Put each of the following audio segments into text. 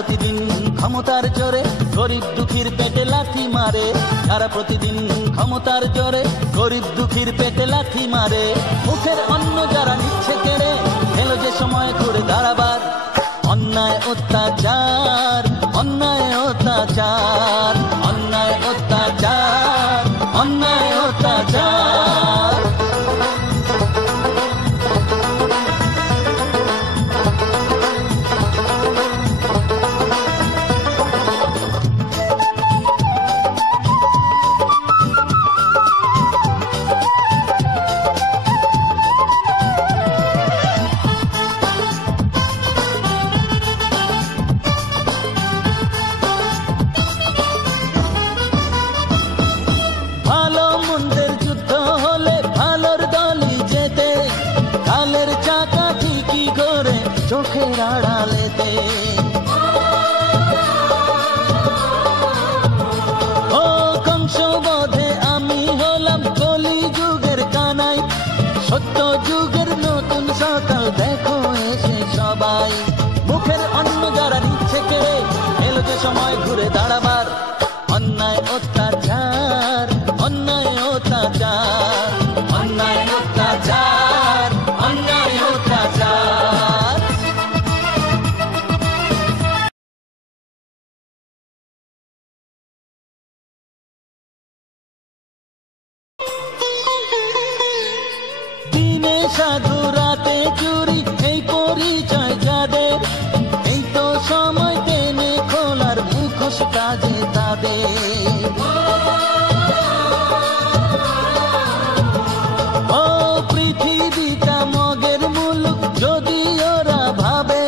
প্রতিদিন ক্ষমতার জোরে গরিব দুঃখীর পেটে লাথি মারে, যারা প্রতিদিন ক্ষমতার জোরে গরিব দুঃখীর পেটে লাথি মারে। মুখের অন্ন যারা নিচ্ছে কেড়ে, এলো যে সময় ঘুরে দাঁড়াবার। অন্যায় অত্যাচার, অন্যায় অত্যাচার, অন্যায় অত্যাচার, অন্যায় অত্যাচার। চোখের আড়ালেতে ও কংসবধে আমি হলাম কলি যুগের কানাই, সত্য যুগের নতুন সকাল দেখো এসে সবাই। মুখের অন্ন যারা নিচ্ছে কেড়ে, এলো যে সময় ঘুরে দাঁড়াবার। অন্যায় অত্যাচার, অন্যায় অত্যাচার, অন্যায় অত্যাচার, অন্যায় অত্যাচার। সাধু রাতে চুরি, এই পরিচয় যাদের, এই তো সময় টেনে খোলার মুখোশ কাজে তাদের। ও পৃথিবীটা মগের মুলুক যদি ওরা ভাবে,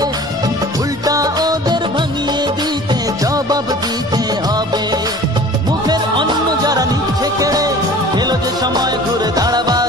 উল্টা ওদের ভাঙিয়ে দিতে জবাব দিতে হবে। মুখের অন্ন যারা নিচ্ছে কেড়ে, এলো যে সময় ঘুরে দাঁড়াবার।